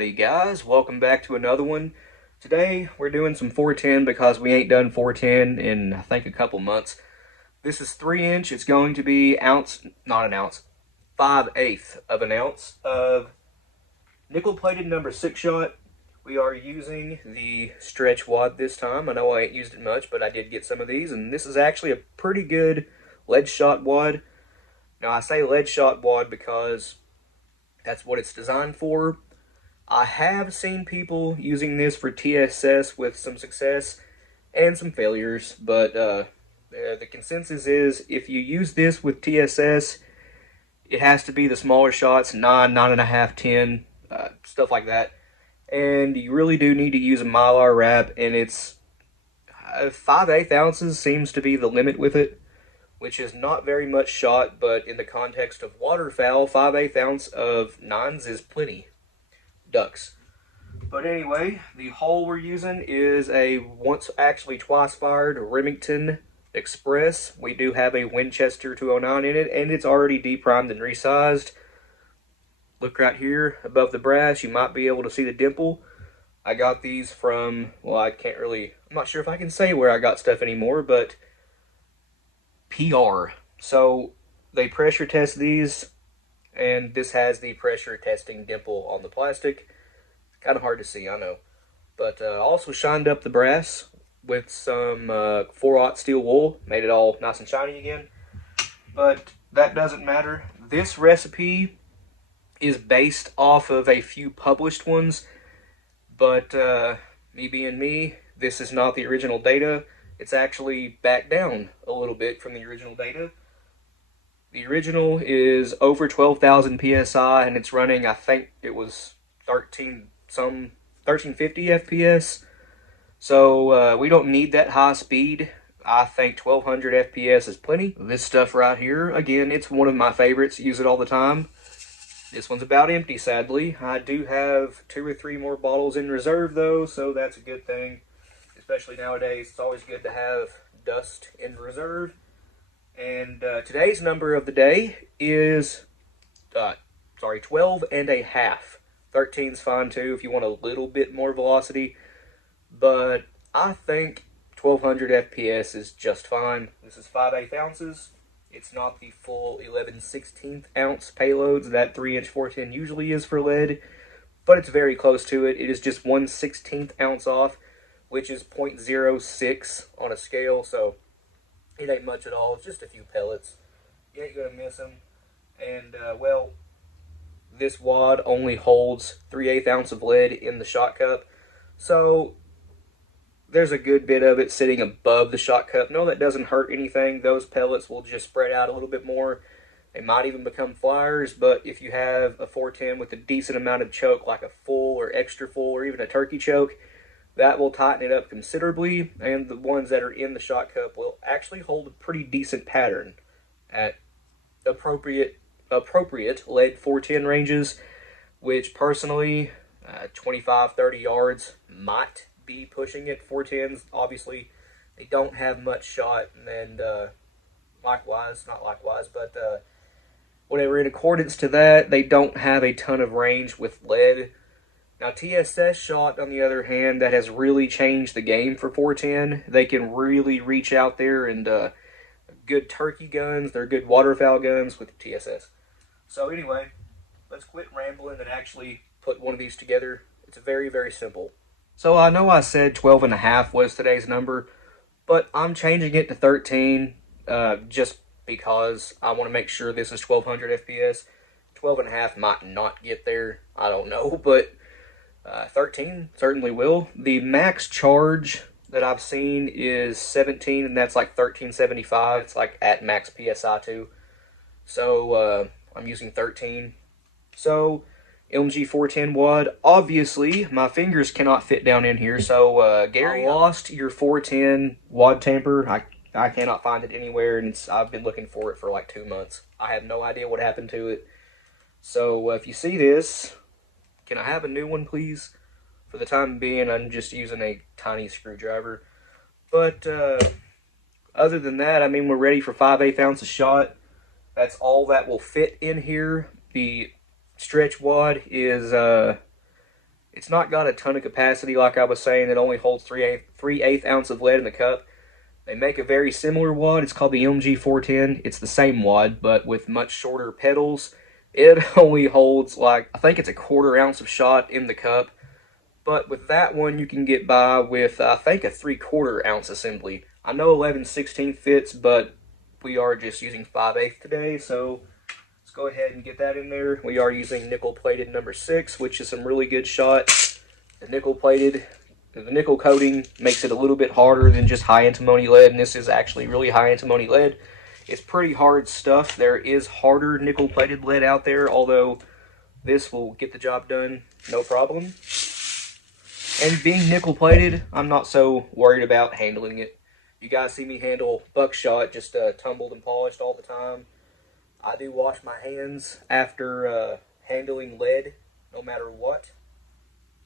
Howdy guys, welcome back to another one. Today we're doing some 410 because we ain't done 410 in I think a couple months. This is 3 inch. It's going to be ounce, not an ounce, 5/8 of an ounce of nickel plated number 6 shot. We are using the stretch wad this time. I know I ain't used it much, but I did get some of these, and this is actually a pretty good lead shot wad. Now I say lead shot wad because that's what it's designed for. I have seen people using this for TSS with some success and some failures, but the consensus is if you use this with TSS, it has to be the smaller shots, 9, 9.5, 10, stuff like that. And you really do need to use a Mylar wrap, and it's 5/8 ounces seems to be the limit with it, which is not very much shot, but in the context of waterfowl, 5/8 ounce of 9s is plenty. Ducks. But anyway, the hole we're using is a twice fired Remington Express. We do have a Winchester 209 in it, and it's already deprimed and resized. Look right here above the brass, you might be able to see the dimple. I got these from, well, I'm not sure if I can say where I got stuff anymore, but PR. So they pressure test these, and this has the pressure testing dimple on the plastic. Kind of hard to see, I know. But also shined up the brass with some 4/0 steel wool. Made it all nice and shiny again. But that doesn't matter. This recipe is based off of a few published ones. But me being me, this is not the original data. It's actually backed down a little bit from the original data. The original is over 12,000 PSI, and it's running, I think it was 1350 FPS. So we don't need that high speed. I think 1200 FPS is plenty. This stuff right here, again, it's one of my favorites. Use it all the time. This one's about empty, sadly. I do have 2 or 3 more bottles in reserve, though, so that's a good thing. Especially nowadays, it's always good to have dust in reserve. And today's number of the day is, 12.5. 13's fine too if you want a little bit more velocity. But I think 1200 FPS is just fine. This is 5/8 ounces. It's not the full 11/16 ounce payloads that 3-inch 410 usually is for lead, but it's very close to it. It is just 1/16 ounce off, which is 0.06 on a scale, so it ain't much at all. It's just a few pellets. You ain't gonna miss them. And, well, this wad only holds 3/8 ounce of lead in the shot cup. So, there's a good bit of it sitting above the shot cup. No, that doesn't hurt anything. Those pellets will just spread out a little bit more. They might even become flyers, but if you have a 410 with a decent amount of choke, like a full or extra full or even a turkey choke, that will tighten it up considerably, and the ones that are in the shot cup will actually hold a pretty decent pattern at appropriate lead 410 ranges, which personally, 25, 30 yards might be pushing it. 410s, obviously, they don't have much shot, and whatever, in accordance to that, they don't have a ton of range with lead. Now, TSS shot, on the other hand, that has really changed the game for 410. They can really reach out there, and good turkey guns, they're good waterfowl guns with TSS. So anyway, let's quit rambling and actually put one of these together. It's very, very simple. So I know I said 12.5 was today's number, but I'm changing it to 13 just because I want to make sure this is 1200 FPS. 12.5 might not get there, I don't know, but 13 certainly will. The max charge that I've seen is 17, and that's like 1375. It's like at max PSI too. So I'm using 13. So LMG 410 wad. Obviously, my fingers cannot fit down in here. So Gary, I lost your 410 wad tamper. I cannot find it anywhere, and I've been looking for it for like 2 months. I have no idea what happened to it. So if you see this, can I have a new one, please? For the time being, I'm just using a tiny screwdriver. But other than that, I mean, we're ready for 5/8 ounce of shot. That's all that will fit in here. The stretch wad is It's not got a ton of capacity, like I was saying. It only holds 3/8 ounce of lead in the cup. They make a very similar wad. It's called the MG 410. It's the same wad, but with much shorter pedals. It only holds, like, I think it's a 1/4 ounce of shot in the cup. But with that one, you can get by with, I think, a 3/4 ounce assembly. I know 11/16 fits, but we are just using 5/8 today, so let's go ahead and get that in there. We are using nickel-plated number 6, which is some really good shot. The nickel coating makes it a little bit harder than just high antimony lead, and this is actually really high antimony lead. It's pretty hard stuff. There is harder nickel-plated lead out there, although this will get the job done no problem. And being nickel-plated, I'm not so worried about handling it. You guys see me handle buckshot, just tumbled and polished all the time. I do wash my hands after handling lead, no matter what.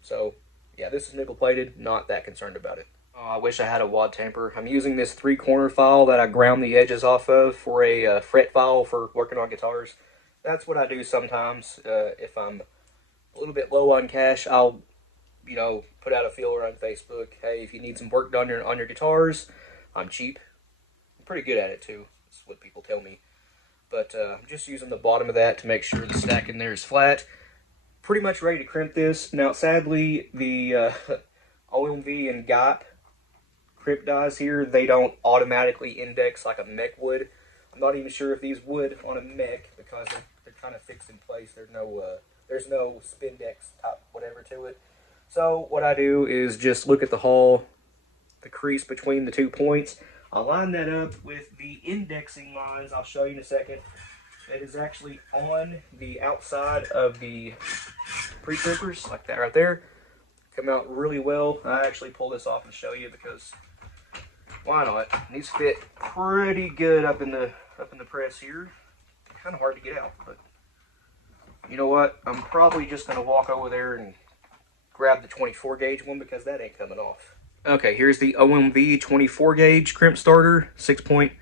So, yeah, this is nickel-plated, not that concerned about it. Oh, I wish I had a wad tamper. I'm using this 3-corner file that I ground the edges off of for a fret file for working on guitars. That's what I do sometimes. If I'm a little bit low on cash, I'll, put out a feeler on Facebook. Hey, if you need some work done on your guitars, I'm cheap. I'm pretty good at it, too. That's what people tell me. But I'm just using the bottom of that to make sure the stack in there is flat. Pretty much ready to crimp this. Now, sadly, the OMV and GAP crimp dies here, they don't automatically index like a mech would. I'm not even sure if these would on a mech because they're kind of fixed in place. There's no Spindex type whatever to it. So what I do is just look at the hull, the crease between the 2 points. I'll line that up with the indexing lines. I'll show you in a second. It is actually on the outside of the pre-crimpers, like that right there. Come out really well. I actually pull this off and show you because why not? These fit pretty good up in the press here. Kind of hard to get out, but you know what? I'm probably just gonna walk over there and grab the 24 gauge one because that ain't coming off. Okay, here's the OMV 24 gauge crimp starter, 6-point.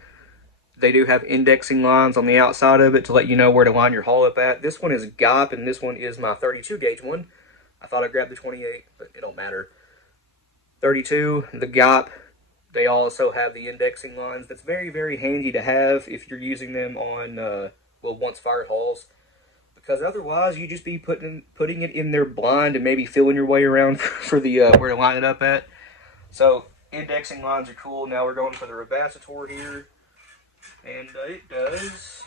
They do have indexing lines on the outside of it to let you know where to line your hull up at. This one is GAP and this one is my 32 gauge one. I thought I grabbed the 28, but it don't matter. 32, the GAP, they also have the indexing lines. That's very, very handy to have if you're using them on, once fired hulls. Because otherwise, you just be putting it in there blind and maybe feeling your way around for the where to line it up at. So, indexing lines are cool. Now we're going for the Rebasator here. And it does.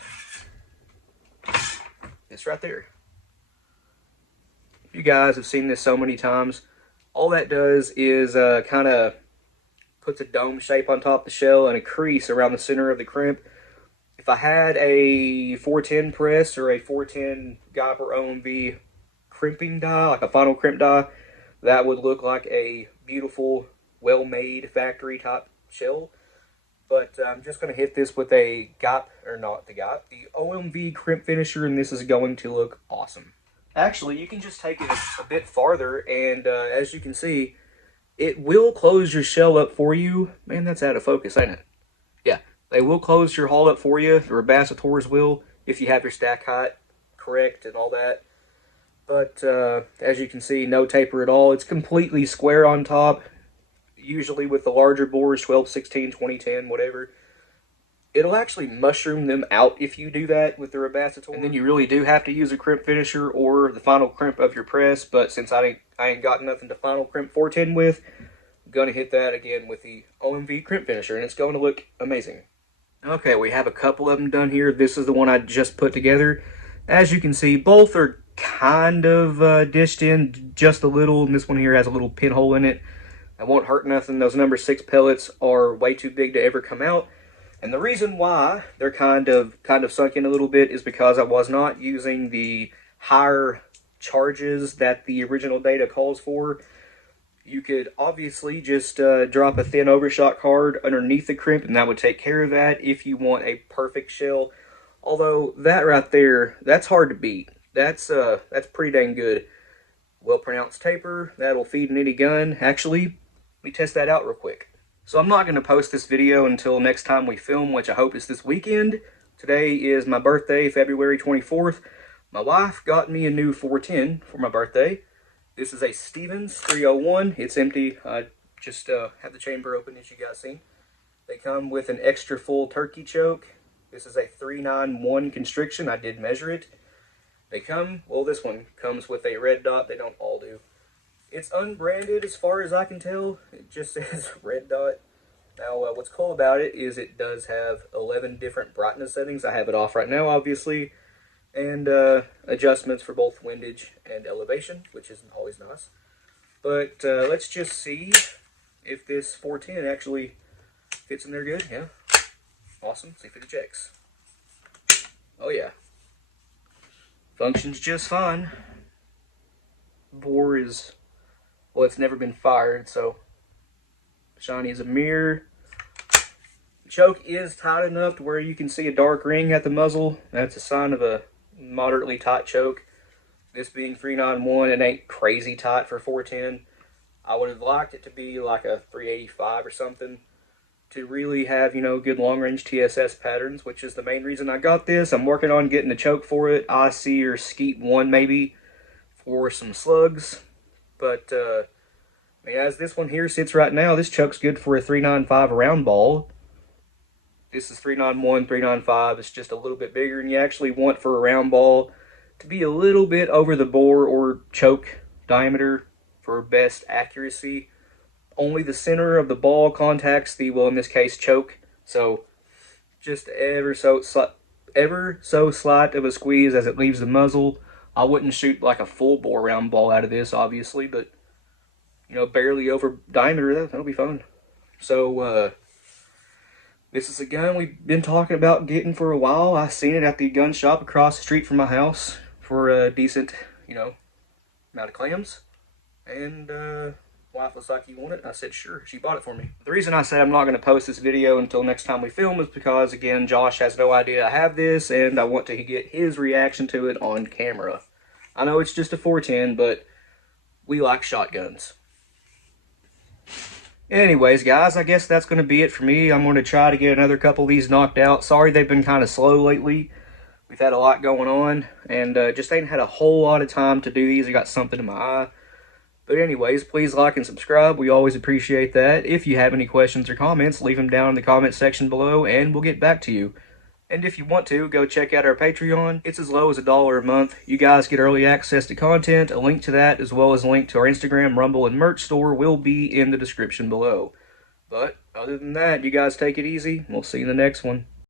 It's right there. You guys have seen this so many times. All that does is kind of puts a dome shape on top of the shell and a crease around the center of the crimp. If I had a 410 press or a 410 GAP or OMV crimping die, like a final crimp die, that would look like a beautiful, well-made factory type shell. But I'm just going to hit this with a GAP, or not the GAP, the OMV crimp finisher, and this is going to look awesome. Actually, you can just take it a bit farther, and as you can see, it will close your shell up for you. Man, that's out of focus, ain't it? Yeah, they will close your hull up for you. The Rebasators will, if you have your stack height correct and all that. But as you can see, no taper at all. It's completely square on top. Usually with the larger bores, 12, 16, 2010, whatever, it'll actually mushroom them out if you do that with the Rebasator. And then you really do have to use a crimp finisher or the final crimp of your press. But since I ain't got nothing to final crimp 410 with, I'm going to hit that again with the OMV crimp finisher, and it's going to look amazing. Okay, we have a couple of them done here. This is the one I just put together. As you can see, both are kind of dished in just a little, and this one here has a little pinhole in it. That won't hurt nothing. Those number 6 pellets are way too big to ever come out. And the reason why they're kind of sunk in a little bit is because I was not using the higher charges that the original data calls for. You could obviously just drop a thin overshot card underneath the crimp, and that would take care of that if you want a perfect shell. Although that right there, that's hard to beat. That's pretty dang good. Well-pronounced taper, that'll feed in any gun. Actually, let me test that out real quick. So I'm not going to post this video until next time we film, which I hope is this weekend. Today is my birthday, February 24th. My wife got me a new 410 for my birthday. This is a Stevens 301. It's empty. I just have the chamber open, as you guys seen. They come with an extra full turkey choke. This is a 391 constriction. I did measure it. They come, well, this one comes with a red dot. They don't all do. It's unbranded as far as I can tell. It just says red dot. Now, what's cool about it is it does have 11 different brightness settings. I have it off right now, obviously. And adjustments for both windage and elevation, which isn't always nice. But let's just see if this 410 actually fits in there good. Yeah. Awesome. See if it ejects. Oh, yeah. Functions just fine. Bore is, well, it's never been fired, so shiny as a mirror. The choke is tight enough to where you can see a dark ring at the muzzle. That's a sign of a moderately tight choke. This being 391, it ain't crazy tight for 410. I would have liked it to be like a 385 or something to really have, you know, good long-range TSS patterns, which is the main reason I got this. I'm working on getting a choke for it, IC or Skeet 1 maybe, for some slugs. But as this one here sits right now, this choke's good for a 395 round ball. This is 391, 395. It's just a little bit bigger, and you actually want for a round ball to be a little bit over the bore or choke diameter for best accuracy. Only the center of the ball contacts the, well, in this case, choke. So just ever so slight of a squeeze as it leaves the muzzle. I wouldn't shoot like a full bore round ball out of this, obviously, but you know, barely over diameter, that'll be fun. So this is a gun we've been talking about getting for a while. I seen it at the gun shop across the street from my house for a decent, you know, amount of clams. And wife was like, "You want it?" I said, "Sure." She bought it for me. The reason I said I'm not going to post this video until next time we film is because, again, Josh has no idea I have this, and I want to get his reaction to it on camera. I know it's just a 410, but we like shotguns. Anyways, guys, I guess that's going to be it for me. I'm going to try to get another couple of these knocked out. Sorry they've been kind of slow lately. We've had a lot going on, and just ain't had a whole lot of time to do these. I got something in my eye. But anyways, please like and subscribe. We always appreciate that. If you have any questions or comments, leave them down in the comment section below, and we'll get back to you. And if you want to, go check out our Patreon. It's as low as $1 a month. You guys get early access to content. A link to that, as well as a link to our Instagram, Rumble, and merch store will be in the description below. But other than that, you guys take it easy. We'll see you in the next one.